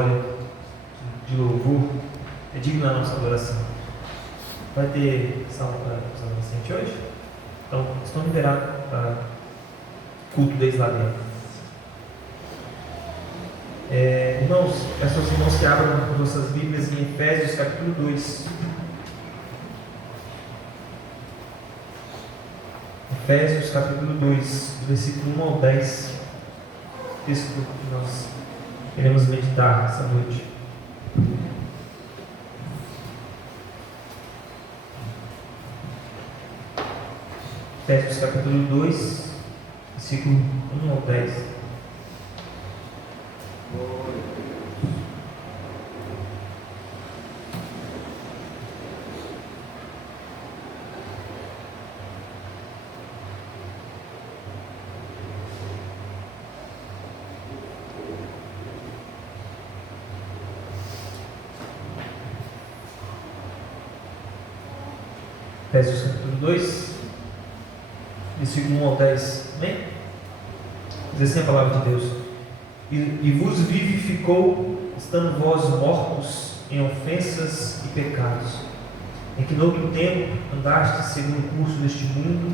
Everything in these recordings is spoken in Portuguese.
glória, de louvor, é digno da nossa adoração. Vai ter salmo para os adolescentes hoje? Então, estão liberados para culto deles lá dentro. Irmãos, peço aos irmãos que abram as nossas Bíblias em Efésios capítulo 2. Efésios capítulo 2, versículo 1 ao 10. Texto que nós queremos meditar essa noite. Efésios capítulo 2, versículo 1 ao 10. Efésios capítulo 2, versículo 1 ao 10. Amém? Diz assim a palavra de Deus: E vos vivificou, estando vós mortos em ofensas e pecados, em que noutro tempo andastes segundo o curso deste mundo,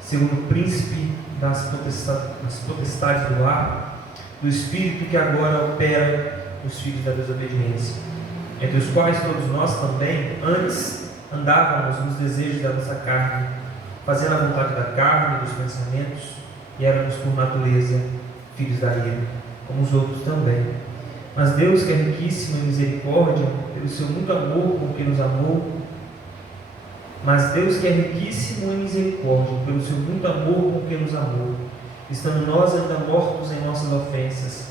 segundo o príncipe das potestades do ar, do espírito que agora opera nos filhos da desobediência, entre os quais todos nós também antes andávamos nos desejos da nossa carne, fazendo a vontade da carne e dos pensamentos, e éramos por natureza filhos da ira, como os outros também. Mas Deus, que é riquíssimo em misericórdia, pelo seu muito amor com que nos amou, estando nós ainda mortos em nossas ofensas,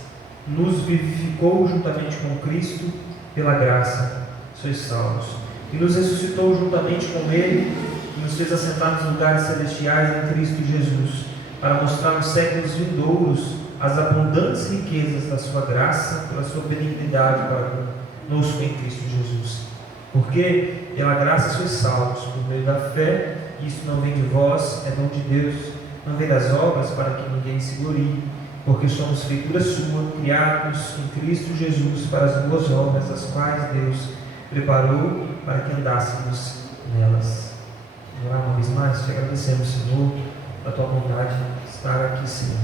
nos vivificou juntamente com Cristo, pela graça sois salvos. E nos ressuscitou juntamente com Ele, e nos fez assentar nos lugares celestiais em Cristo Jesus, para mostrar nos séculos vindouros as abundantes riquezas da sua graça, pela sua benignidade para conosco em Cristo Jesus. Porque pela graça sois salvos, por meio da fé, e isso não vem de vós, é dom de Deus, não vem das obras, para que ninguém se glorie, porque somos feitura sua, criados em Cristo Jesus para as boas obras, as quais Deus preparou para que andássemos nelas. Orar uma vez mais, te agradecemos, Senhor, a tua bondade de estar aqui, Senhor.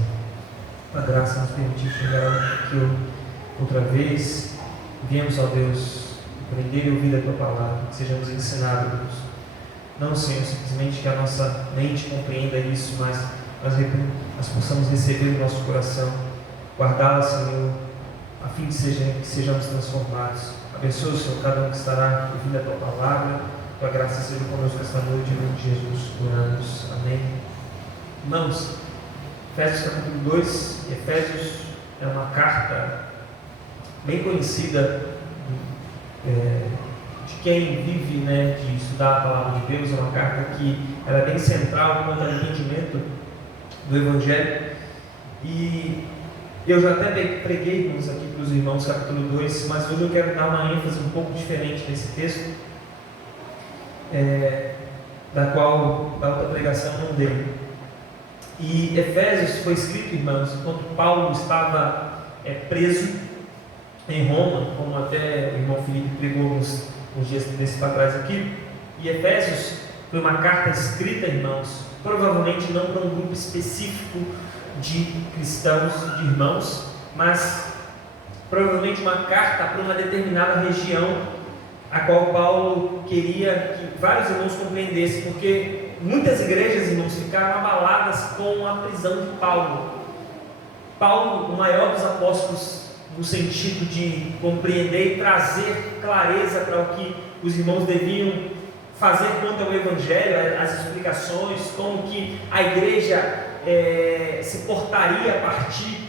A graça nos permitiu chegar aqui outra vez. Viemos, ó Deus, aprender e ouvir a tua palavra, que sejamos ensinados, Deus. Não, Senhor, simplesmente que a nossa mente compreenda isso, mas nós possamos receber no nosso coração, guardá-la, Senhor, a fim de que sejamos transformados. Abençoa, Senhor, cada um que estará ouvindo a tua palavra. Tua graça seja conosco esta noite, em nome de Jesus. Oramos. Amém. Irmãos, Efésios capítulo 2. Efésios é uma carta bem conhecida de quem vive, de estudar a palavra de Deus. É uma carta que ela é bem central quanto ao entendimento do Evangelho. E eu já até preguei, irmãos, aqui para os irmãos, capítulo 2, mas hoje eu quero dar uma ênfase um pouco diferente nesse texto, da qual da outra pregação não deu. E Efésios foi escrito, irmãos, enquanto Paulo estava preso em Roma, como até o irmão Felipe pregou uns dias desse para trás aqui. E Efésios foi uma carta escrita, irmãos, provavelmente não para um grupo específico de cristãos, de irmãos, mas provavelmente uma carta para uma determinada região, a qual Paulo queria que vários irmãos compreendessem, porque muitas igrejas, irmãos, ficaram abaladas com a prisão de Paulo. Paulo, o maior dos apóstolos, no sentido de compreender e trazer clareza para o que os irmãos deviam fazer quanto ao Evangelho, as explicações, como que a igreja se portaria a partir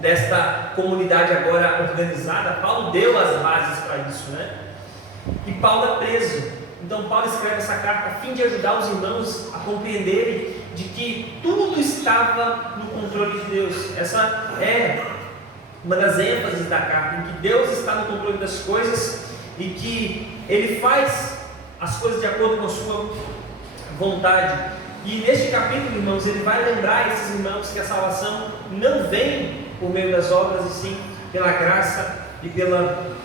desta comunidade agora organizada. Paulo deu as bases para isso, E Paulo é preso. Então Paulo escreve essa carta a fim de ajudar os irmãos a compreenderem de que tudo estava no controle de Deus. Essa é uma das ênfases da carta, em que Deus está no controle das coisas e que Ele faz as coisas de acordo com a sua vontade. E neste capítulo, irmãos, ele vai lembrar esses irmãos que a salvação não vem por meio das obras, e sim pela graça e pela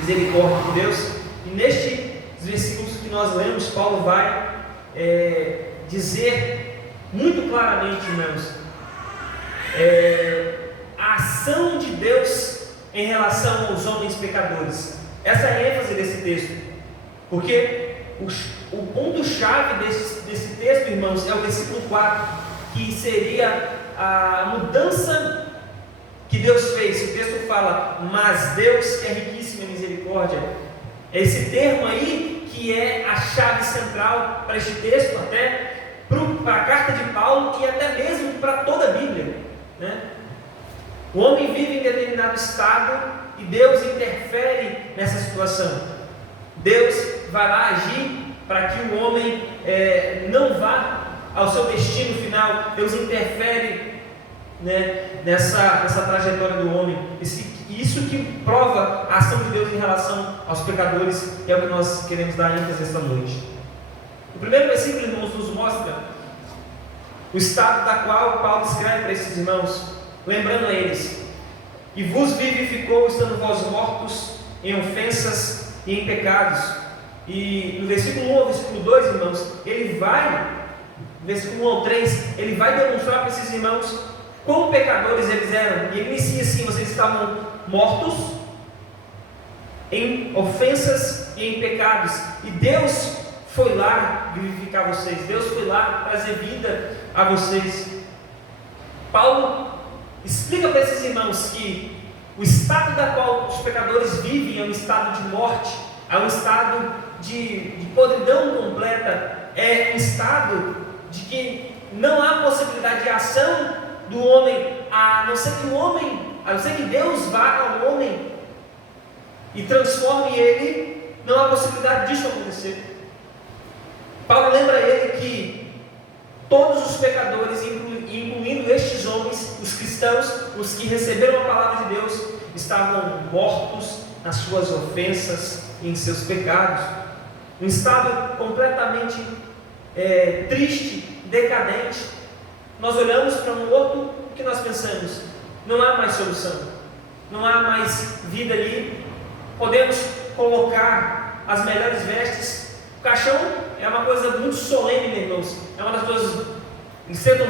misericórdia de Deus. E nestes versículos que nós lemos, Paulo vai dizer muito claramente, irmãos, a ação de Deus em relação aos homens pecadores. Essa é a ênfase desse texto, porque o ponto-chave desse texto, irmãos, é o versículo 4, que seria a mudança que Deus fez. O texto fala, mas Deus que é riquíssimo em misericórdia. Esse termo aí que é a chave central para este texto, até para a carta de Paulo e até mesmo para toda a Bíblia, né? O homem vive em determinado estado e Deus interfere nessa situação. Deus vai lá agir para que o homem não vá ao seu destino final. Deus interfere, né, nessa trajetória do homem. Isso que prova a ação de Deus em relação aos pecadores, é o que nós queremos dar ênfase esta noite. O primeiro versículo, irmãos, nos mostra o estado da qual Paulo escreve para esses irmãos, lembrando a eles: e vos vivificou, estando vós mortos em ofensas e em pecados. E no versículo 1 ao versículo 2, irmãos, ele vai, versículo 1 ao 3, ele vai demonstrar para esses irmãos quão pecadores eles eram. E ele inicia assim: vocês estavam mortos em ofensas e em pecados, e Deus foi lá vivificar vocês, Deus foi lá trazer vida a vocês. Paulo explica para esses irmãos que o estado da qual os pecadores vivem é um estado de morte, é um estado de podridão completa, é um estado de que não há possibilidade de ação do homem, a não ser que Deus vá ao homem e transforme ele, não há possibilidade disso acontecer. Paulo lembra ele que todos os pecadores, incluindo estes homens, os cristãos, os que receberam a palavra de Deus, estavam mortos nas suas ofensas e em seus pecados. Um estado completamente triste, decadente. Nós olhamos para um morto, o que nós pensamos? Não há mais solução, não há mais vida ali. Podemos colocar as melhores vestes. O caixão é uma coisa muito solene, meus irmãos. É uma das coisas, eles tentam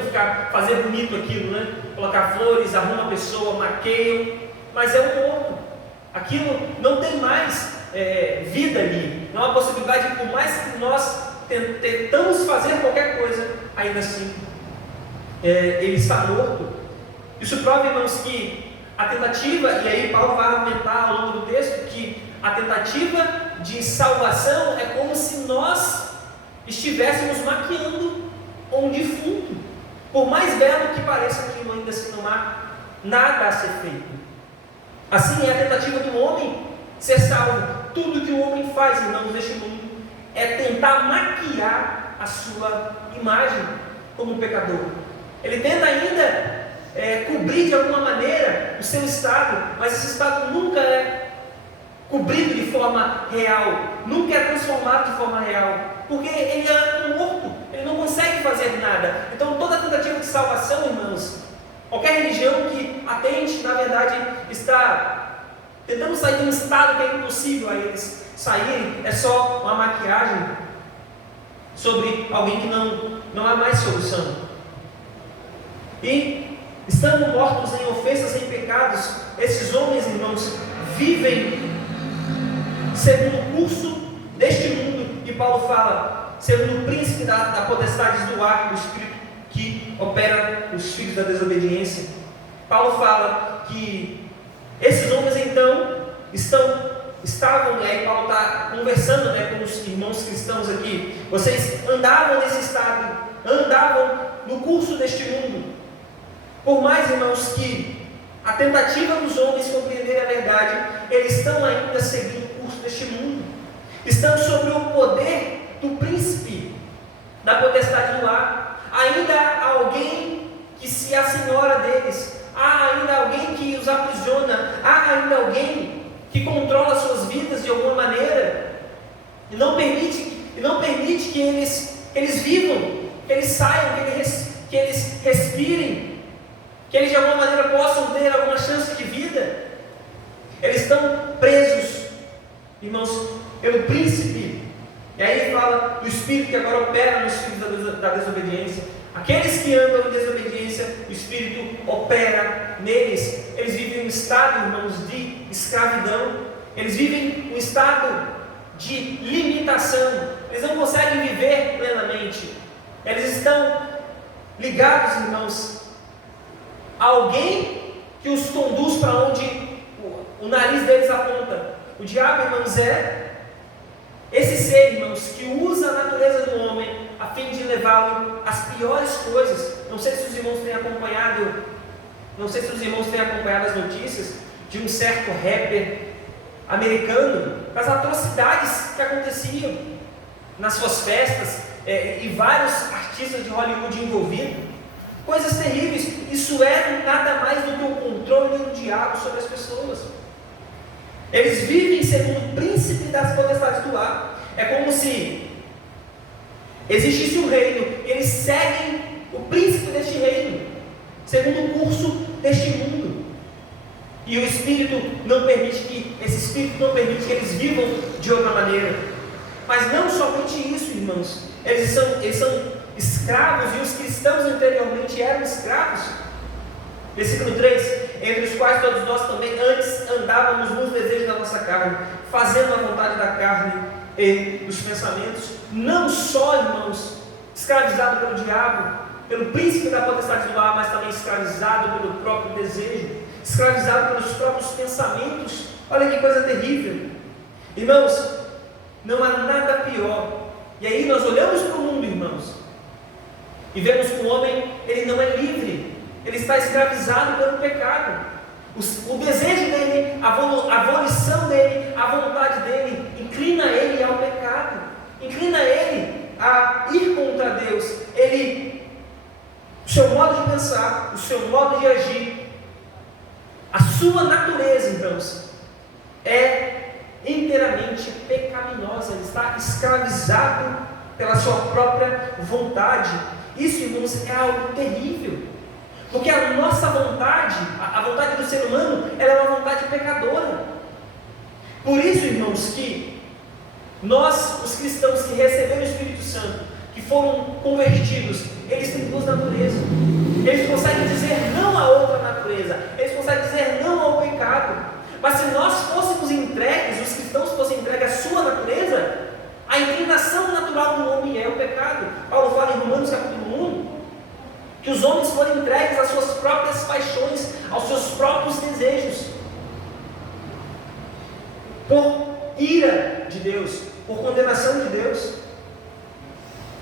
fazer bonito aquilo, né? Colocar flores, arruma a pessoa, maqueiam, mas é um morto. Aquilo não tem mais vida ali. Não há possibilidade, por mais que nós tentamos fazer qualquer coisa, ainda assim ele está morto. Isso prova, irmãos, que a tentativa, e aí Paulo vai argumentar ao longo do texto, que a tentativa de salvação é como se nós estivéssemos maquiando um defunto. Por mais belo que pareça aquilo, ainda assim não há nada a ser feito. Assim é a tentativa do homem ser salvo. Tudo que o homem faz, irmãos, neste mundo é tentar maquiar a sua imagem como pecador. Ele tenta ainda cobrir de alguma maneira o seu estado, mas esse estado nunca é cobrido de forma real, nunca é transformado de forma real, porque ele é um morto, ele não consegue fazer nada. Então toda tentativa de salvação, irmãos, qualquer religião que atente, na verdade, está tentando sair de um estado que é impossível a eles saírem, é só uma maquiagem sobre alguém que não há mais solução. E estando mortos em ofensas e em pecados, esses homens, irmãos, vivem segundo o curso deste mundo, e Paulo fala, segundo o príncipe da potestade do ar, do espírito que opera os filhos da desobediência. Paulo fala que esses homens então estavam, e aí Paulo está conversando, com os irmãos cristãos aqui, vocês andavam nesse estado, andavam no curso deste mundo. Por mais, irmãos, que a tentativa dos homens compreenderem a verdade, eles estão ainda seguindo o curso deste mundo, estão sob o poder do príncipe da potestade do ar. Ainda há alguém que se assenhora deles, há ainda alguém que os aprisiona, há ainda alguém que controla suas vidas de alguma maneira e não permite que eles vivam, que eles saiam, que eles respirem, que eles de alguma maneira possam ter alguma chance de vida. Eles estão presos, irmãos, pelo príncipe. E aí fala do espírito que agora opera nos filhos da desobediência. Aqueles que andam em desobediência, o espírito opera neles. Eles vivem um estado, irmãos, de escravidão. Eles vivem um estado de limitação. Eles não conseguem viver plenamente. Eles estão ligados, irmãos, a alguém que os conduz para onde o nariz deles aponta. O diabo, irmãos, é esse ser, irmãos, que usa a natureza do homem a fim de levá-lo às piores coisas. Não sei se os irmãos têm acompanhado as notícias de um certo rapper americano, das atrocidades que aconteciam nas suas festas, e vários artistas de Hollywood envolvidos. Coisas terríveis. Isso é nada mais do que o controle do diabo sobre as pessoas. Eles vivem segundo o príncipe das potestades do ar. É como se existisse um reino e eles seguem o príncipe deste reino, segundo o curso deste mundo. E o Espírito não permite que eles vivam de outra maneira. Mas não somente isso, irmãos. Eles são escravos, e os cristãos anteriormente eram escravos. Versículo 3: entre os quais todos nós também antes andávamos nos desejos da nossa carne, fazendo a vontade da carne e dos pensamentos. Não só, irmãos, escravizado pelo diabo, pelo príncipe da potestade do ar, mas também escravizado pelo próprio desejo, escravizado pelos próprios pensamentos. Olha que coisa terrível. Irmãos, não há nada pior. E aí nós olhamos para o mundo, irmãos, e vemos que o homem, ele não é livre. Ele está escravizado pelo pecado. O desejo dele, a volição dele, a vontade dele, inclina ele ao pecado, inclina ele a ir contra Deus. O seu modo de pensar, o seu modo de agir, a sua natureza, irmãos, é inteiramente pecaminosa. Ele está escravizado pela sua própria vontade. Isso, irmãos, é algo terrível. Porque a nossa vontade, a vontade do ser humano, ela é uma vontade pecadora. Por isso, irmãos, que nós, os cristãos que receberam o Espírito Santo, que foram convertidos, eles têm duas naturezas. Eles conseguem dizer não a outra natureza, eles conseguem dizer não ao pecado. Mas se nós fôssemos entregues, os cristãos fossem entregues à sua natureza, a inclinação natural do homem é o pecado. Paulo fala em Romanos capítulo 1, que os homens foram entregues às suas próprias paixões, aos seus próprios desejos, por ira de Deus, por condenação de Deus.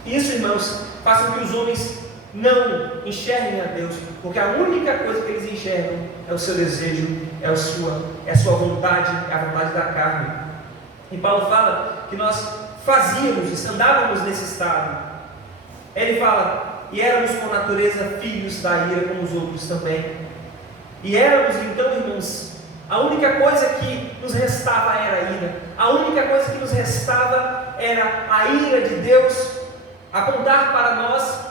Isso, irmãos, faz com que os homens não enxerguem a Deus, porque a única coisa que eles enxergam é o seu desejo, é a sua vontade, é a vontade da carne. E Paulo fala que nós fazíamos, andávamos nesse estado. Ele fala: e éramos por natureza filhos da ira como os outros também. E éramos então, irmãos, a única coisa que nos restava era a ira. A única coisa que nos restava era a ira de Deus apontar para nós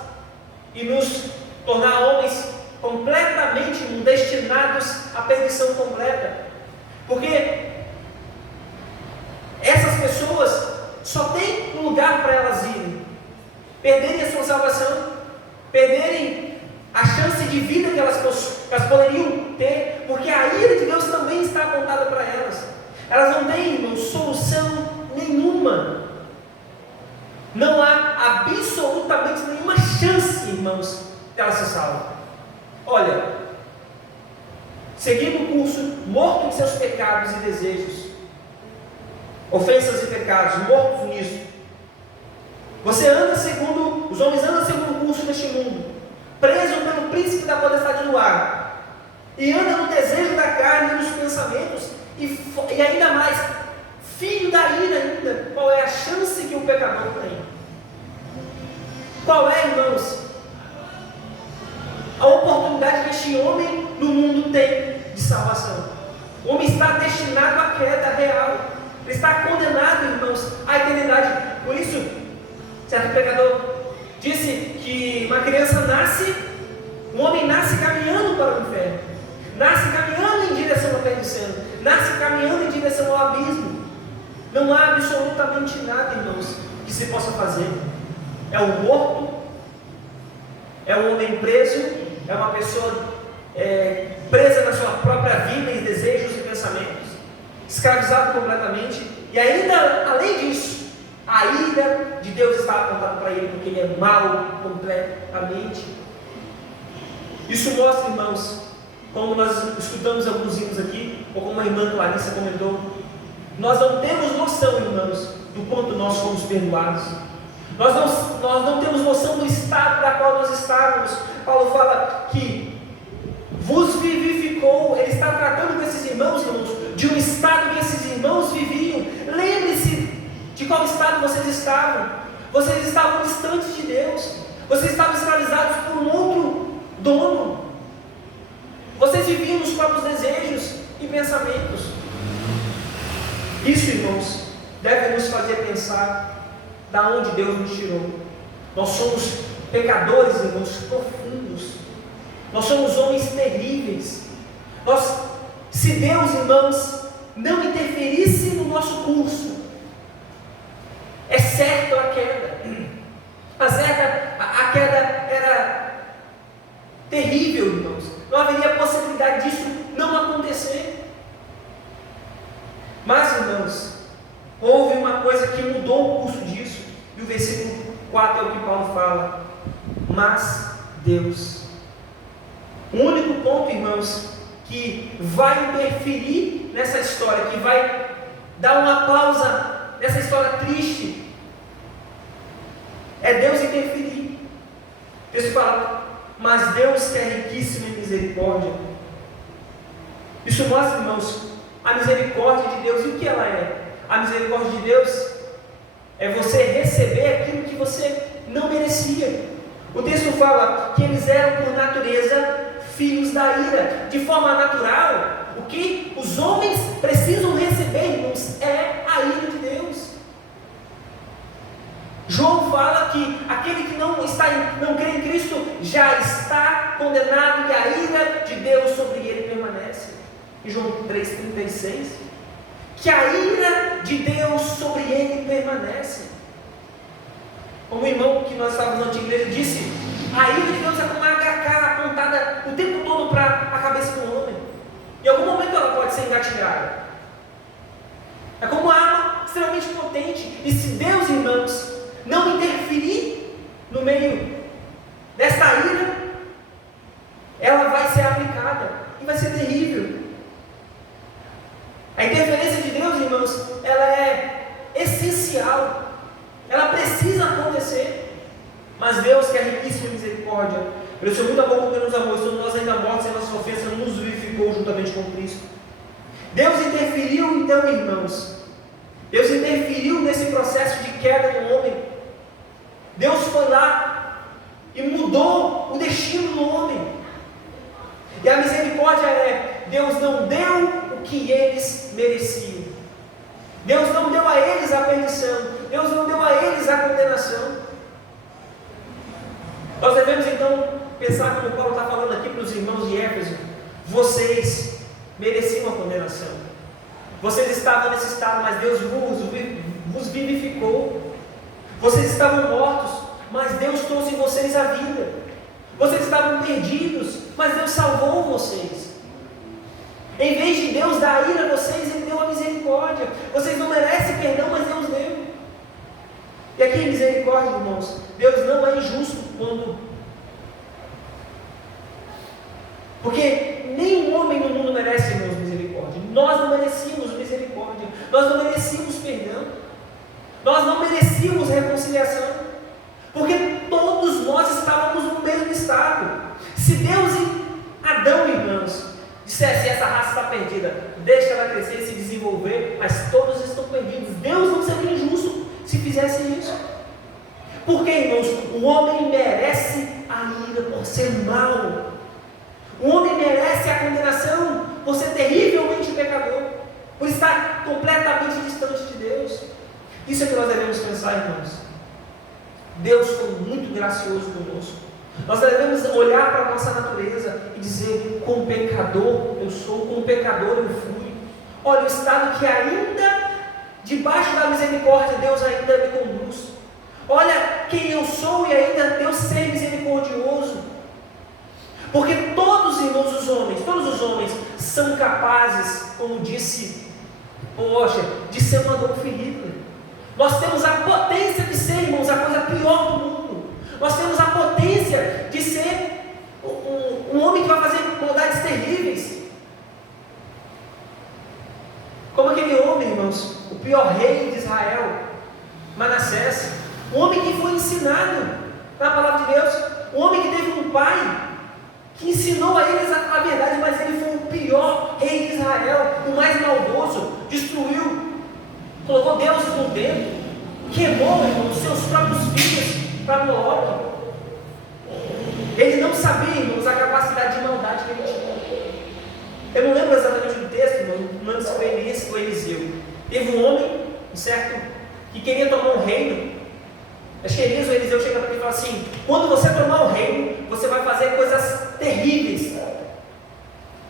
e nos tornar homens completamente destinados à perdição completa. Porque essas pessoas só têm um lugar para elas irem: perderem a sua salvação, perderem a chance de vida que elas poderiam ter, porque a ira de Deus também está apontada para elas. Elas não têm, irmãos, solução nenhuma. Não há absolutamente nenhuma chance, irmãos, de elas se salvarem. Olha, seguindo o curso, morto em seus pecados e desejos, ofensas e pecados, mortos nisso, você anda segundo, os homens andam segundo o curso deste mundo, preso pelo príncipe da potestade do ar, e anda no desejo da carne e dos pensamentos, e ainda mais, filho da ira ainda. Qual é a chance que o pecador tem? Qual é, irmãos, a oportunidade que este homem no mundo tem de salvação? O homem está destinado à queda real, ele está condenado, irmãos, à eternidade. Por isso, certo pregador disse que uma criança nasce, um homem nasce caminhando para o inferno, nasce caminhando em direção à perdição, nasce caminhando em direção ao abismo. Não há absolutamente nada, irmãos, que se possa fazer. É um morto, é um homem preso, é uma pessoa presa na sua própria vida e desejos e pensamentos, escravizado completamente, e ainda, além disso, a ira de Deus está apontada para ele, porque ele é mau completamente. Isso mostra, irmãos, como nós escutamos alguns hinos aqui, ou como a irmã Clarissa comentou, nós não temos noção, irmãos, do quanto nós fomos perdoados. Nós não temos noção do estado da qual nós estávamos. Paulo fala que vos vivificou. Ele está tratando com esses irmãos, de um estado que esses irmãos viviam. Lembre-se de qual estado vocês estavam. Vocês estavam distantes de Deus. Vocês estavam escravizados por um outro dono. Vocês viviam nos próprios desejos e pensamentos. Isso, irmãos, deve nos fazer pensar da onde Deus nos tirou. Nós somos pecadores, irmãos, profundos. Nós somos homens terríveis. Se Deus, irmãos, não interferisse no nosso curso, é certo a queda. A queda era terrível, irmãos. Não haveria possibilidade disso não acontecer. Mas, irmãos, houve uma coisa que mudou o curso disso. E o versículo 4 é o que Paulo fala. Mas Deus. O único ponto, irmãos, que vai interferir nessa história, que vai dar uma pausa nessa história triste, é Deus interferir. O texto fala, mas Deus que é riquíssimo em misericórdia. Isso mostra, irmãos, a misericórdia de Deus. E o que ela é? A misericórdia de Deus é você receber aquilo que você não merecia. O texto fala que eles eram por natureza filhos da ira. De forma natural, o que os homens precisam receber, irmãos, é a ira de Deus. João fala que aquele que não crê em Cristo já está condenado, e a ira de Deus sobre ele permanece. Em João 3,36, que a ira de Deus sobre ele permanece. Como o irmão que nós estávamos na antiga igreja disse, a ira de Deus é como uma HK apontada o tempo todo para a cabeça do homem. Em algum momento ela pode ser engatilhada. É como uma arma extremamente potente. E se Deus, irmãos, não interferir no meio desta ira, ela vai ser aplicada e vai ser terrível. A interferência de Deus, irmãos, ela é essencial. Ela precisa acontecer. Mas Deus, que é riquíssimo em misericórdia, pelo seu muito amor com que nos amou, estando nós ainda mortos em nossas ofensas, nos vivificou juntamente com Cristo. Deus interferiu então, irmãos. Deus interferiu nesse processo de queda do homem. Deus foi lá e mudou o destino do homem. E a misericórdia é, Deus não deu o que eles mereciam. Deus não deu a eles a perdição. Deus não deu a eles a condenação. Nós devemos então pensar, como Paulo está falando aqui para os irmãos de Éfeso, vocês mereciam a condenação. Vocês estavam nesse estado, mas Deus vos vivificou. Vocês estavam mortos, mas Deus trouxe em vocês a vida. Vocês estavam perdidos, mas Deus salvou vocês. Em vez de Deus dar a ira a vocês, Ele deu a misericórdia. Vocês não merecem perdão, mas Deus deu. E aqui em misericórdia, irmãos, Deus não é injusto porque nenhum homem no mundo merece, irmãos, misericórdia. Nós não merecíamos misericórdia. Nós não merecíamos perdão. Nós não merecíamos reconciliação. Porque todos nós estávamos no mesmo estado. Se Deus e Adão, irmãos, dissesse, essa raça está perdida, deixa ela crescer e se desenvolver, mas todos estão perdidos, Deus não seria injusto se fizesse isso. Porque, irmãos, o homem merece a ira por ser mau. O homem merece a condenação por ser terrivelmente pecador, por estar completamente distante de Deus. Isso é que nós devemos pensar, irmãos. Deus foi muito gracioso conosco. Nós devemos olhar para a nossa natureza e dizer, quão pecador eu sou, quão pecador eu fui. Olha o estado que ainda, debaixo da misericórdia, Deus ainda me conduz. Olha quem eu sou e ainda Deus ser misericordioso. Porque todos, irmãos, todos os homens são capazes, como disse Roger, de ser um Adolf Hitler. Nós temos a potência de ser, irmãos, a coisa pior do mundo. Nós temos a potência de ser um homem que vai fazer maldades terríveis. Como aquele homem, irmãos, o pior rei de Israel, Manassés, um homem que foi ensinado na palavra de Deus, um homem que teve um pai que ensinou a eles a verdade, mas ele foi o pior rei de Israel, o mais maldoso, destruiu, colocou deuses no templo, queimou, irmãos, seus próprios filhos para Moloque. Ele não sabia, irmãos, a capacidade de maldade que ele tinha. Eu não lembro exatamente do texto, irmão, não lembro se foi Elias ou Eliseu. Teve um homem, certo, que queria tomar um reino. Acho que Elias ou Eliseu chega para ele e fala assim: quando você tomar o reino, você vai fazer coisas terríveis.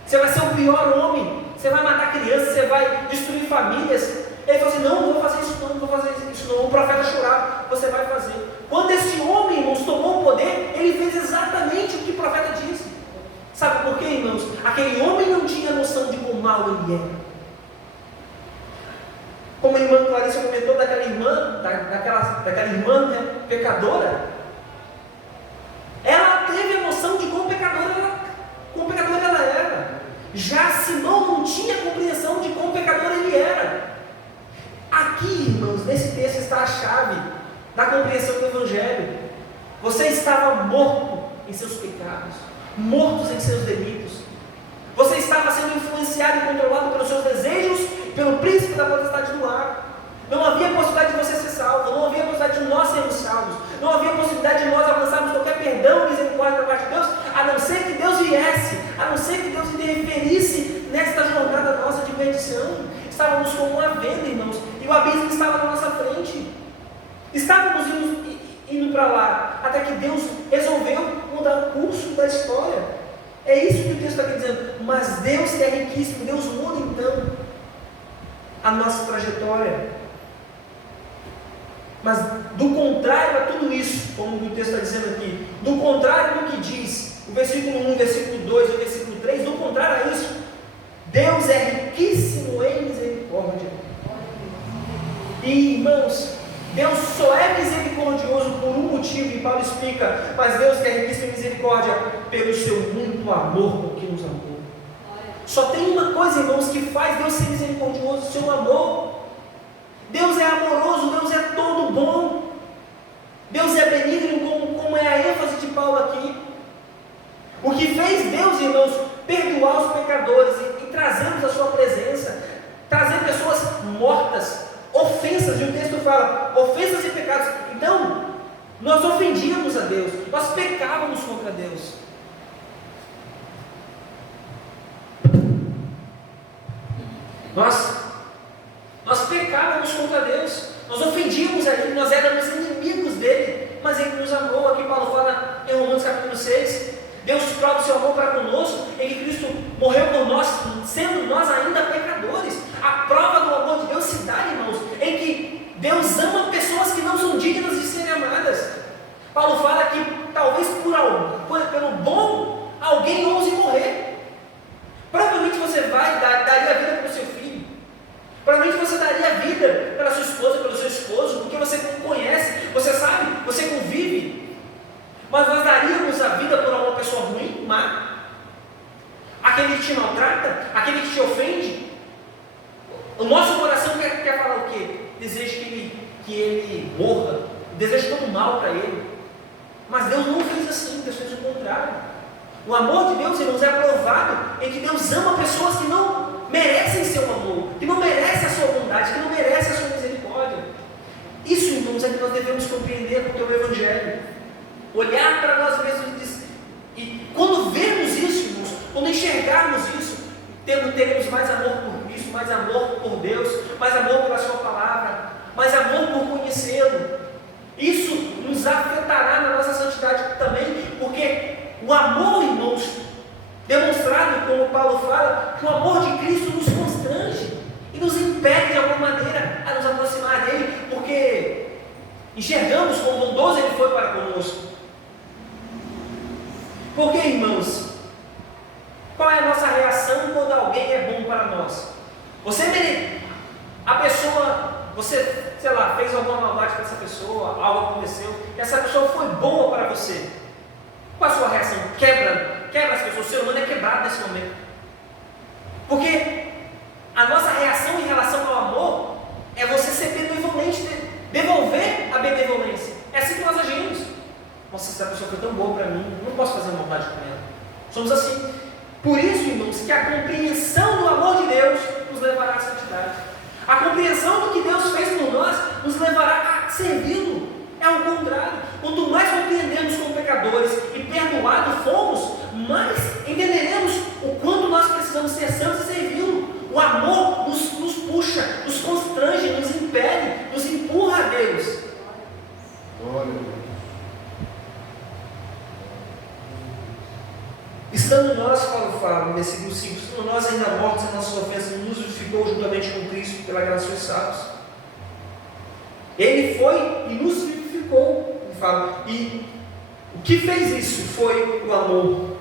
Você vai ser o pior homem. Você vai matar crianças, você vai destruir famílias. Ele falou assim: não vou fazer isso não, não vou fazer isso não. O profeta chorava: você vai fazer. Quando esse homem, irmãos, tomou o poder, ele fez exatamente o que o profeta disse. Sabe por quê, irmãos? Aquele homem não tinha noção de quão mal ele era. Como a irmã Clarissa comentou daquela irmã, daquela irmã, né, pecadora, ela teve a noção de quão pecadora ela era. Já Simão não tinha compreensão de quão pecador ele era. Aqui, irmãos, nesse texto está a chave da compreensão do Evangelho. Você estava morto em seus pecados, mortos em seus delitos. Você estava sendo influenciado e controlado pelos seus desejos, pelo príncipe da potestade do ar. Não havia possibilidade de você ser salvo, não havia possibilidade de nós sermos salvos, não havia possibilidade de nós alcançarmos qualquer perdão e misericórdia da parte de Deus, a não ser que Deus viesse, a não ser que Deus interferisse nesta jornada nossa de perdição. Estávamos como uma venda, irmãos, e o abismo estava na nossa frente. Estávamos indo para lá, até que Deus resolveu mudar o curso da história. É isso que o texto está aqui dizendo. Mas Deus, que é riquíssimo, Deus muda então a nossa trajetória. Mas do contrário a tudo isso, como o texto está dizendo aqui, do contrário do que diz o versículo 1, o versículo 2 e o versículo 3, do contrário a isso, Deus é riquíssimo em misericórdia. E, irmãos, Deus só é misericordioso por um motivo, e Paulo explica, mas Deus que é riquíssimo em misericórdia, pelo seu muito amor com que nos amou. Só tem uma coisa, irmãos, que faz Deus ser misericordioso: o seu amor. Deus é amoroso, Deus é todo bom, Deus é benigno, como é a ênfase de Paulo aqui. O que fez Deus, irmãos, perdoar os pecadores e trazermos a sua presença, trazer pessoas mortas, ofensas, e o texto fala, ofensas e pecados. Então, nós ofendíamos a Deus, nós pecávamos contra Deus. Nós pecávamos contra Deus, nós ofendíamos a Ele, nós éramos inimigos dEle, mas Ele nos amou. Aqui Paulo fala em Romanos capítulo 6, Deus prova o seu amor para conosco, em que Cristo morreu por nós, sendo nós ainda pecadores. A prova do amor de Deus se dá, irmãos, em que Deus ama pessoas que não são dignas de serem amadas. Paulo fala que talvez pelo bom alguém ouse morrer. Provavelmente você daria a vida pelo seu filho, provavelmente você daria a vida pela sua esposa, pelo seu esposo, porque você conhece, você sabe, você convive. Mas nós daríamos a vida por uma pessoa ruim, má, aquele que te maltrata, aquele que te ofende. O nosso coração quer falar o quê? Deseja que ele morra, deseja todo mal para ele. Mas Deus não fez assim, Deus fez o contrário. O amor de Deus, irmãos, é provado em que Deus ama pessoas que não merecem seu amor, que não merecem a sua bondade, que não merecem a sua misericórdia. Isso, irmãos, é que nós devemos compreender porque é o Evangelho. Olhar para nós mesmos e quando vermos isso, irmãos, quando enxergarmos isso, teremos mais amor por Cristo, mais amor por Deus, mais amor pela sua palavra, mais amor por conhecê-lo. Isso nos afetará na nossa santidade também, porque o amor, irmãos, demonstrado, como Paulo fala, que o amor de Cristo nos constrange. enxergamos quão bondoso Ele foi para conosco. Porque, irmãos, qual é a nossa reação quando alguém é bom para nós? A pessoa, você, sei lá, fez alguma maldade para essa pessoa, algo aconteceu, e essa pessoa foi boa para você. Qual a sua reação? Quebra as pessoas, o ser humano é quebrado nesse momento. Porque a nossa reação em relação ao amor é você ser benevolente, devolver a benevolência. É assim que nós agimos. Nossa, essa pessoa foi tão boa para mim, eu não posso fazer maldade com ela. Somos assim. Por isso, irmãos, que a compreensão do amor de Deus nos levará à santidade. A compreensão do que Deus fez por nós nos levará a servi-lo. É o contrário. Quanto mais compreendemos como pecadores e perdoados fomos, mais entenderemos o quanto nós precisamos ser santos e servi-lo. O amor nos puxa, nos constrange, nos impele, nos empurra a Deus. Glória a Deus. Estando nós, Paulo fala no versículo 5, estando nós ainda mortos em nossas ofensas, nos justificou juntamente com Cristo pela graça dos salvos. Ele foi e nos vivificou, ele fala, e o que fez isso foi o amor.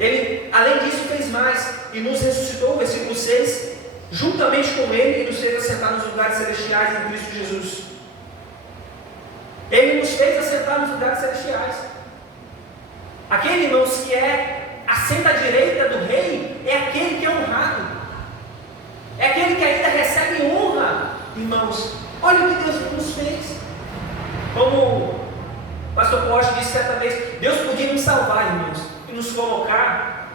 Ele, além disso, fez mais e nos ressuscitou, versículo 6, juntamente com Ele, e nos fez assentar nos lugares celestiais em Cristo Jesus. Ele nos fez assentar nos lugares celestiais. Aquele, irmãos, que assenta à direita do rei, é aquele que é honrado, é aquele que ainda recebe honra, irmãos. Olha o que Deus nos fez. Como o pastor Porsche disse certa vez, Deus podia nos salvar, irmãos, e nos colocar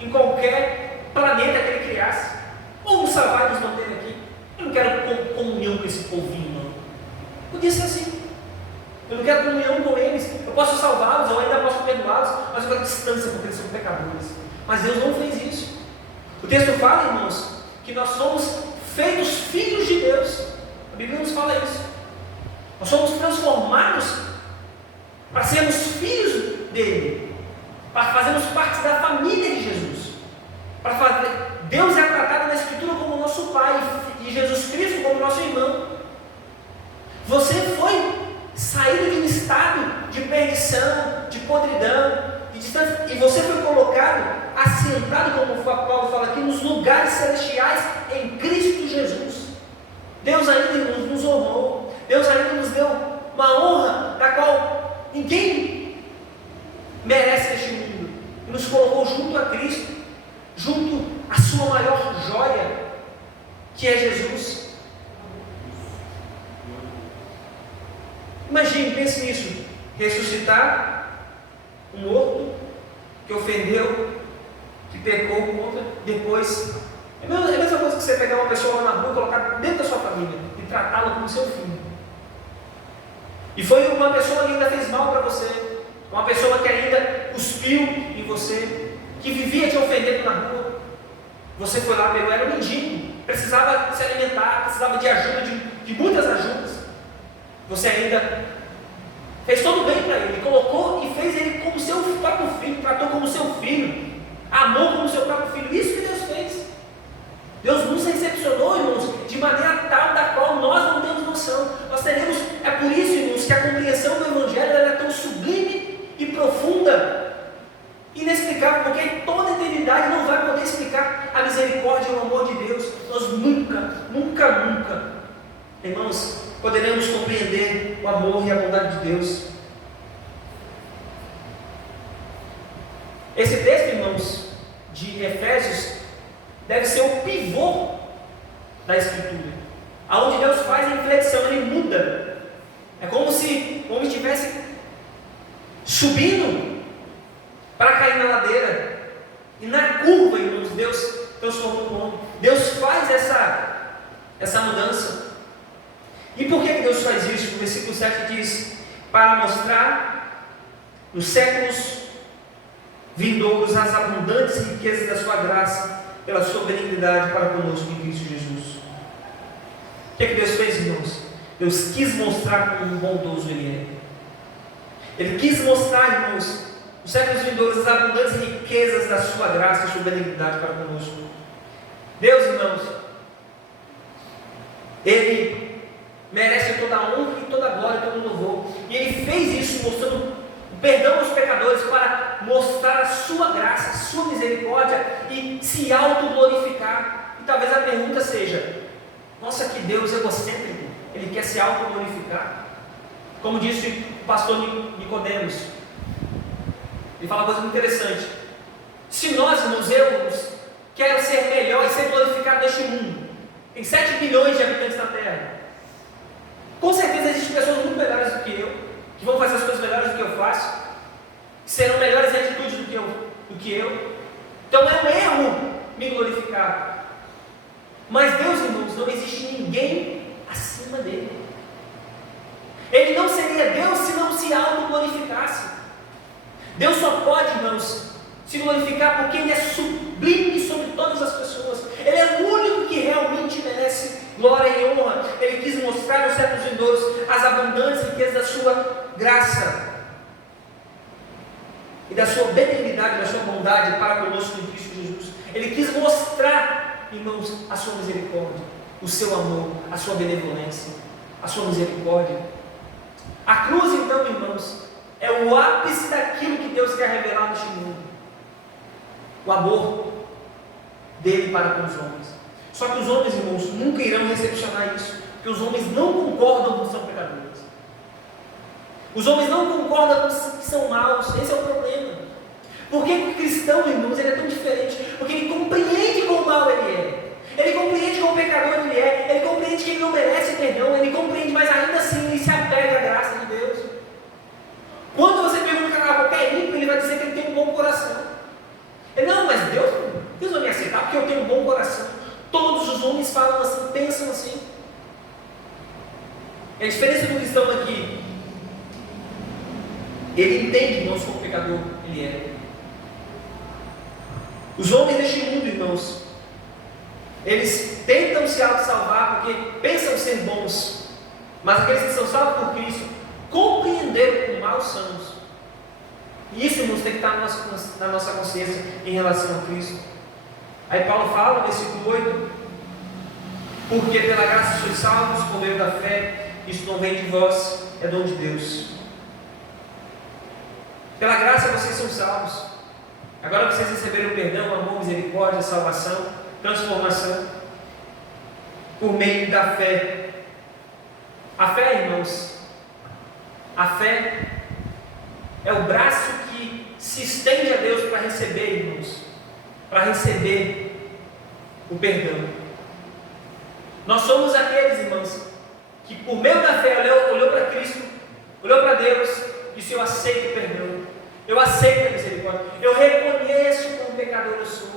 em qualquer planeta que Ele criasse, ou nos salvar e nos manter aqui. Eu não quero comunhão com esse povinho, não. Podia ser assim. Eu não quero comunhão com eles. Eu posso salvá-los, eu ainda posso perdoá-los, mas eu quero distância porque eles são pecadores. Mas Deus não fez isso. O texto fala, irmãos, que nós somos feitos filhos de Deus. A Bíblia nos fala isso. Nós somos transformados para sermos filhos dele, para fazermos parte da família de Jesus. Deus é tratado na Escritura como nosso Pai e Jesus Cristo como nosso irmão. Você foi saído de um estado de perdição, de podridão, de distância, e você foi colocado, assentado, como Paulo fala aqui, nos lugares celestiais em Cristo Jesus. Deus ainda nos honrou, Deus ainda nos deu uma honra da qual ninguém merece neste mundo, e nos colocou junto a Cristo, junto à sua maior joia, que é Jesus. Imagine, pense nisso, ressuscitar um morto que ofendeu, que pecou contra, depois, é a mesma coisa que você pegar uma pessoa lá na rua e colocar dentro da sua família e tratá-la como seu filho. E foi uma pessoa que ainda fez mal para você, uma pessoa que ainda cuspiu em você, que vivia te ofendendo na rua. Você foi lá, pegou, era um mendigo, precisava se alimentar, precisava de ajuda, de muitas ajudas. Você ainda fez todo o bem para ele, colocou e fez ele como seu próprio filho, tratou como seu filho, amou como seu próprio filho. Isso que Deus fez. Deus nos recepcionou, irmãos, de maneira tal da qual nós não temos noção. Nós teremos, é por isso, irmãos, que a compreensão do Evangelho é tão sublime e profunda, inexplicável, porque toda a eternidade não vai poder explicar a misericórdia e o amor de Deus. Nós nunca, irmãos, poderemos compreender o amor e a bondade de Deus. Esse texto, irmãos, de Efésios, deve ser o pivô da Escritura, aonde Deus faz a inflexão, Ele muda. É como se o homem estivesse subindo para cair na ladeira, e na curva, irmãos, Deus transformou o homem. Deus faz essa mudança. E por que Deus faz isso? O versículo 7 diz: para mostrar nos séculos vindouros as abundantes riquezas da sua graça, pela sua benignidade para conosco em Cristo Jesus. O que Deus fez, irmãos? Deus quis mostrar como bondoso Ele é. Ele quis mostrar, irmãos, nos séculos vindouros as abundantes riquezas da sua graça e sua benignidade para conosco. Deus, irmãos, Ele merece toda a honra e toda a glória, todo o louvor. E Ele fez isso mostrando o perdão aos pecadores para mostrar a sua graça, a sua misericórdia e se autoglorificar. E talvez a pergunta seja: nossa, que Deus egocêntrico, Ele quer se autoglorificar. Como disse o pastor Nicodemos, ele fala uma coisa muito interessante. Se nós, irmãos, eu quero ser melhor e ser glorificado neste mundo, tem 7 bilhões de habitantes na Terra, com certeza existem pessoas muito melhores do que eu, que vão fazer as coisas melhores do que eu faço, que serão melhores em atitudes do que eu. Então é um erro me glorificar. Mas Deus, irmãos, não existe ninguém acima dele. Ele não seria Deus se não se autoglorificasse. Deus só pode, irmãos, se glorificar porque Ele é sublime sobre todas as pessoas. Ele é o único que realmente merece glória e honra. Ele quis mostrar nos séculos vindouros as abundantes riquezas da sua graça e da sua benignidade, da sua bondade para conosco em Cristo Jesus. Ele quis mostrar, irmãos, a sua misericórdia, o seu amor, a sua benevolência, a sua misericórdia. A cruz, então, irmãos, é o ápice daquilo que Deus quer revelar neste mundo. O amor dele para com os homens. Só que os homens, irmãos, nunca irão recepcionar isso, porque os homens não concordam com que são pecadores. Os homens não concordam com que são maus. Esse é o problema. Por que o cristão, irmãos, ele é tão diferente? Porque ele compreende quão mau ele é. Ele compreende quão pecador ele é. Ele compreende que ele não merece perdão. Ele compreende, mas ainda assim ele se apega à graça de Deus. Quando você pergunta a qualquer ímpio, ele vai dizer que ele tem um bom coração. Ele, não, mas Deus vai me aceitar porque eu tenho um bom coração. Todos os homens falam assim, pensam assim. A diferença do cristão aqui, ele entende, irmãos, como pecador ele é. Os homens deste mundo, irmãos, eles tentam se auto-salvar porque pensam ser bons, mas aqueles que são salvos por Cristo compreenderam quão maus somos. E isso, irmãos, tem que estar na nossa consciência em relação a Cristo. Aí Paulo fala no versículo 8: porque pela graça sois salvos por meio da fé, isso não vem de vós, é dom de Deus. Pela graça vocês são salvos. Agora vocês receberam perdão, amor, misericórdia, salvação, transformação, por meio da fé. A fé, irmãos, a fé é o braço que se estende a Deus para receber, irmãos, para receber o perdão. Nós somos aqueles, irmãos, que por meio da fé olhou para Cristo, olhou para Deus e disse: eu aceito o perdão, eu aceito a misericórdia, eu reconheço como pecador eu sou.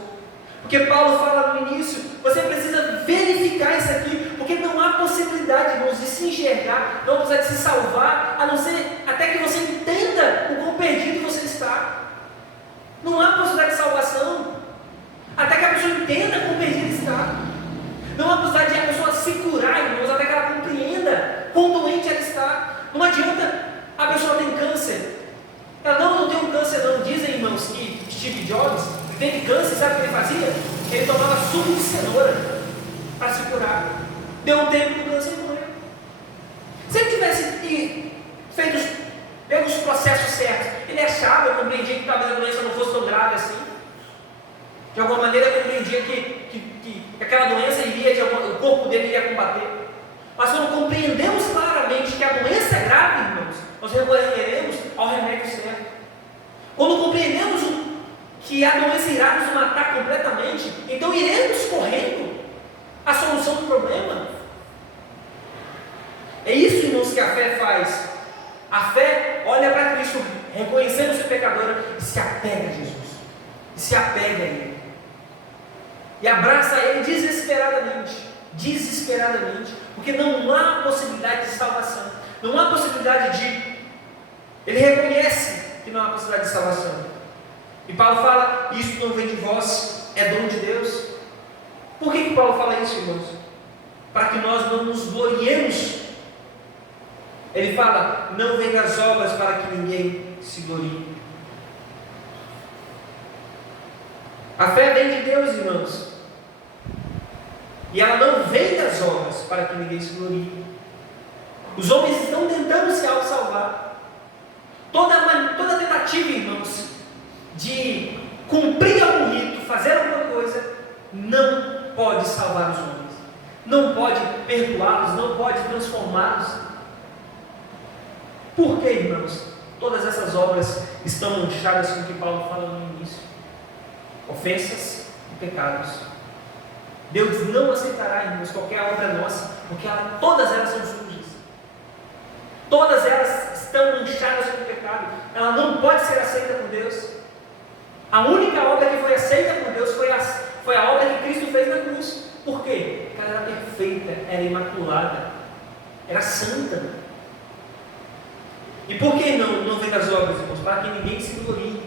Porque Paulo fala no início, você precisa verificar isso aqui, porque não há possibilidade, irmãos, de se enxergar, não há possibilidade de se salvar, a não ser até que você entenda o quão perdido você está. Não há possibilidade de salvação até que a pessoa entenda quão perdido está. Não há possibilidade de a pessoa se curar, irmãos, até que ela compreenda quão doente ela está. Não adianta a pessoa ter câncer. Ela não tem um câncer não. Dizem, irmãos, que Steve Jobs teve câncer, sabe o que ele fazia? Ele tomava suco de cenoura para se curar. Deu um tempo no câncer e morreu. Se ele tivesse pego os processos certos, ele achava, eu compreendia que talvez a doença não fosse tão grave assim. De alguma maneira eu compreendia que aquela doença o corpo dele iria combater. Mas quando compreendemos claramente que a doença é grave, irmãos, nós recorreremos ao remédio certo. Quando compreendemos que a doença irá nos matar completamente, então iremos correndo à solução do problema. É isso, irmãos, que a fé faz. A fé olha para Cristo, reconhecendo ser pecador, e se apega a Jesus, e se apega a Ele, e abraça Ele desesperadamente, porque não há possibilidade de salvação, não há possibilidade de... Ele reconhece que não há possibilidade de salvação. E Paulo fala: isso não vem de vós, é dom de Deus. Por que Paulo fala isso, irmãos? Para que nós não nos gloriemos. Ele fala: não vem das obras para que ninguém se glorie. A fé vem de Deus, irmãos, e ela não vem das obras para que ninguém se glorie. Os homens estão tentando se auto-salvar. Toda tentativa, irmãos, de cumprir algum rito, fazer alguma coisa, não pode salvar os homens, não pode perdoá-los, não pode transformá-los. Por que, irmãos? Todas essas obras estão manchadas com o que Paulo fala no início: ofensas e pecados. Deus não aceitará, irmãos, qualquer obra nossa, porque todas elas são sujas. Todas elas estão manchadas com o pecado. Ela não pode ser aceita por Deus. A única obra que foi aceita por Deus foi a obra que Cristo fez na cruz. Por quê? Porque ela era perfeita, era imaculada, era santa. E por que não vem das obras, irmãos? Para que ninguém se glorie.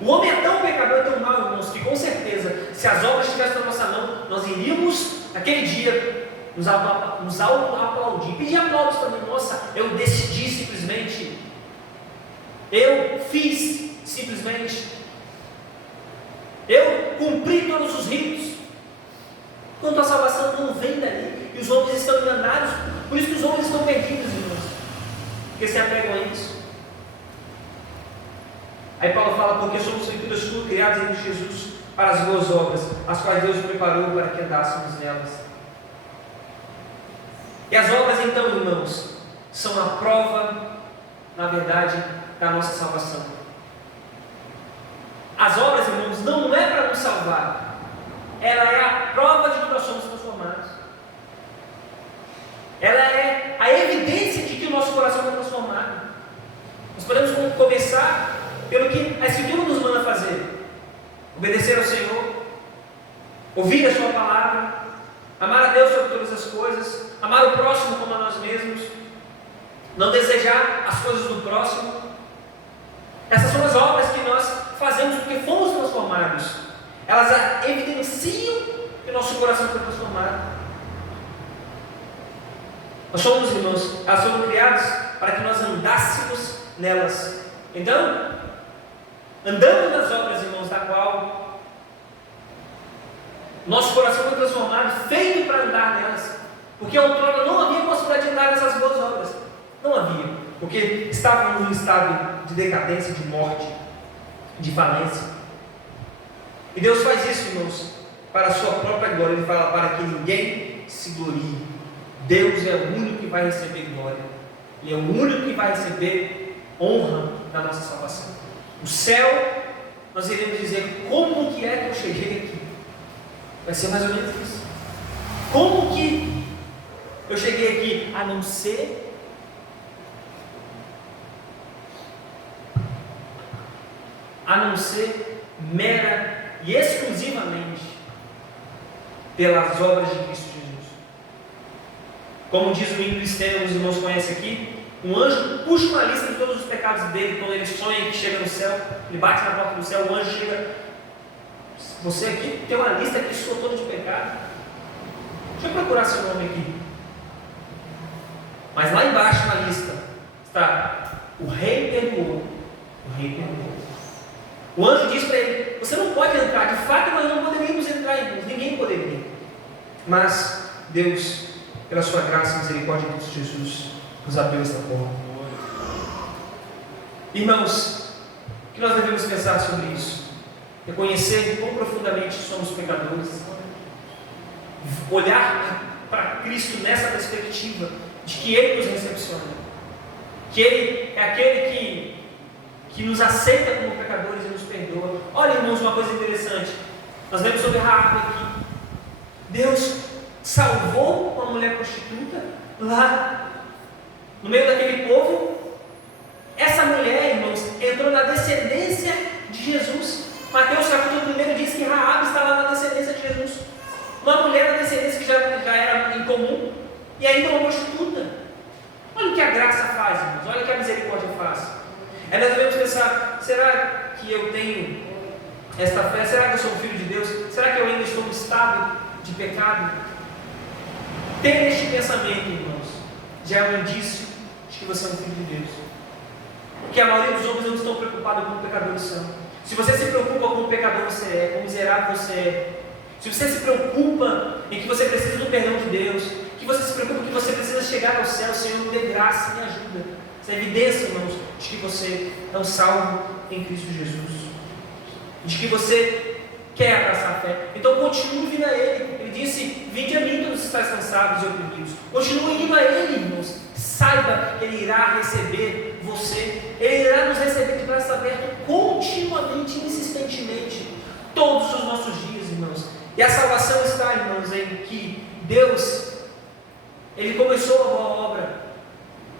O homem é tão pecador e tão mau, irmãos, que com certeza, se as obras estivessem na nossa mão, nós iríamos, naquele dia, nos auto-aplaudir, pedir aplausos também. Nossa, eu decidi simplesmente, eu fiz simplesmente, eu cumpri todos os ritos. Quanto a salvação não vem dali, e os homens estão enganados. Por isso que os homens estão perdidos, irmãos, porque se apegam a isso. Aí Paulo fala: porque somos feituras suas, criadas em Jesus para as boas obras, as quais Deus preparou para que andássemos nelas. E as obras, então, irmãos, são a prova, na verdade, da nossa salvação. As obras, irmãos, não é para nos salvar, ela é a prova de que nós somos transformados. Ela é a evidência de que o nosso coração é transformado. Nós podemos começar pelo que a Escritura nos manda fazer: obedecer ao Senhor, ouvir a sua palavra, amar a Deus sobre todas as coisas, amar o próximo como a nós mesmos, não desejar as coisas do próximo. Essas são as obras que nós fazemos porque fomos transformados. Elas evidenciam que o nosso coração foi transformado. Nós somos, irmãos, elas foram criadas para que nós andássemos nelas. Então, andamos nas obras, irmãos, da qual nosso coração foi transformado, feito para andar nelas. Porque outrora não havia possibilidade de andar nessas boas obras. Não havia, porque estávamos num estado de decadência, de morte, de falência. E Deus faz isso, irmãos, para a sua própria glória. Ele fala: para que ninguém se glorie. Deus é o único que vai receber glória, e é o único que vai receber honra da nossa salvação. O céu, nós iremos dizer: como que é que eu cheguei aqui? Vai ser mais ou menos isso. Como que eu cheguei aqui? A não ser mera e exclusivamente pelas obras de Cristo Jesus. Como diz o hino cristão, os irmãos conhecem aqui, um anjo puxa uma lista de todos os pecados dele. Quando ele sonha que chega no céu, ele bate na porta do céu, o anjo chega: você aqui tem uma lista aqui sua toda de pecado, deixa eu procurar seu nome aqui. Mas lá embaixo na lista está: o rei perdoou, o rei perdoou. O anjo diz para ele: você não pode entrar. De fato, nós não poderíamos entrar, irmãos, ninguém poderia. Mas Deus, pela sua graça e misericórdia de Cristo Jesus, nos abriu esta porta. Irmãos, o que nós devemos pensar sobre isso? Reconhecer quão profundamente somos pecadores, olhar para Cristo nessa perspectiva de que Ele nos recepciona, que Ele é aquele que nos aceita como pecadores e nos perdoa. Olha, irmãos, uma coisa interessante, nós lemos sobre Raabe aqui. Deus salvou uma mulher prostituta lá no meio daquele povo. Essa mulher, irmãos, entrou na descendência de Jesus. Mateus capítulo 1 diz que Raabe está lá na descendência de Jesus. Uma mulher na descendência que já era incomum, e ainda uma prostituta. Olha o que a graça faz, irmãos. Olha o que a misericórdia faz. Aí nós devemos pensar: será que eu tenho esta fé? Será que eu sou um filho de Deus? Será que eu ainda estou no estado de pecado? Ter este pensamento, irmãos, já é um indício de que você é um filho de Deus. Porque a maioria dos homens não estão preocupados com o pecadores são. Se você se preocupa com o pecador você é, com o miserável você é, se você se preocupa em que você precisa do perdão de Deus, que você se preocupa que você precisa chegar ao céu. Senhor, me dê graça, me ajuda. Essa é evidência, irmãos, de que você é um salvo em Cristo Jesus. De que você quer abraçar a fé. Então continue vindo a Ele. Ele disse: vinde a mim todos os que estáis cansados e oprimidos. Continue indo a Ele, irmãos. Saiba que Ele irá receber você. Ele irá nos receber de braços abertos continuamente, insistentemente, todos os nossos dias, irmãos. E a salvação está, irmãos, em que Deus, Ele começou a boa obra,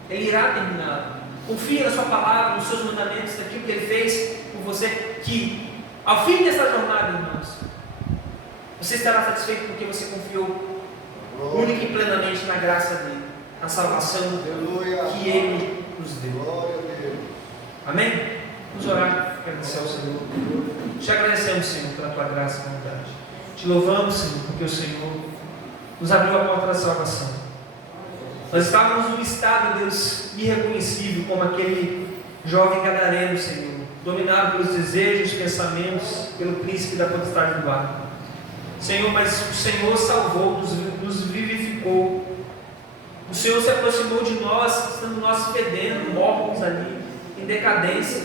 Ele irá terminá-la. Confie na sua palavra, nos seus mandamentos, naquilo que Ele fez por você, que ao fim dessa jornada, irmãos, você estará satisfeito porque você confiou única e plenamente na graça dEle, na salvação que Ele nos deu. Amém? Vamos orar, agradecer ao Senhor. Te agradecemos, Senhor, pela Tua graça e bondade. Te louvamos, Senhor, porque o Senhor nos abriu a porta da salvação. Nós estávamos num estado, Deus, irreconhecível, como aquele jovem gadareno, Senhor, dominado pelos desejos, pensamentos, pelo príncipe da potestade do ar. Senhor, mas o Senhor salvou, nos vivificou. O Senhor se aproximou de nós, estando nós fedendo, mortos ali, em decadência,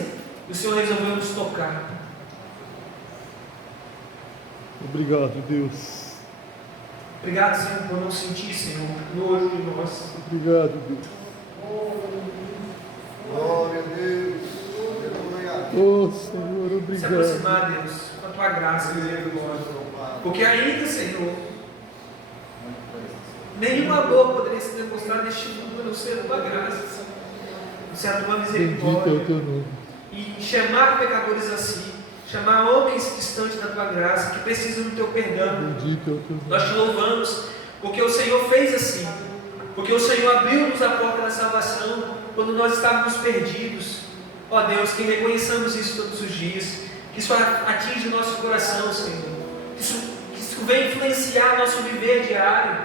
e o Senhor resolveu nos tocar. Obrigado, Deus. Obrigado, Senhor, por não sentir, Senhor, nojo de nós. Obrigado, Deus. Glória a Deus. Oh, Senhor, obrigado. Se aproximar, Deus, com a Tua graça, porque ainda, Senhor, nenhuma dor poderia se demonstrar neste mundo, a não ser a Tua graça, se a Tua misericórdia, Bendito é o Teu nome. e chamar pecadores a si, chamar homens distantes da Tua graça, que precisam do Teu perdão. Bendito é o Teu nome. Nós te louvamos, porque o Senhor fez assim, porque o Senhor abriu-nos a porta da salvação, quando nós estávamos perdidos. Ó Deus, que reconheçamos isso todos os dias, que isso atinge o nosso coração, Senhor, que isso venha influenciar nosso viver diário,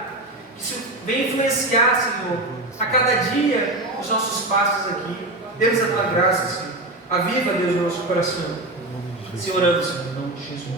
que isso venha influenciar, Senhor, a cada dia os nossos passos aqui. Dê-nos a Tua graça, Senhor. Aviva, Deus, o nosso coração. Se oramos, Senhor, em nome de Jesus.